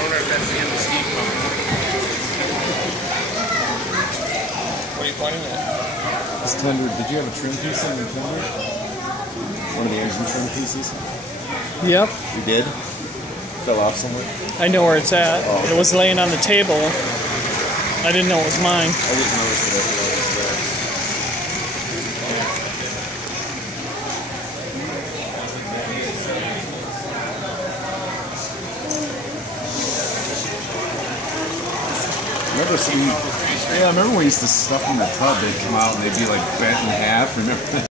wonder if that's the end of Steve coming. What are you pointing at? This tender, did you have a trim piece on your tender? One of the engine trim pieces? Yep. You did? Fell off somewhere? I know where it's at. Oh. It was laying on the table. I didn't know it was mine. I just noticed it while I was there. Remember some, yeah, I remember we used to stuff in the tub, they'd come out and they'd be like bent in half, remember that?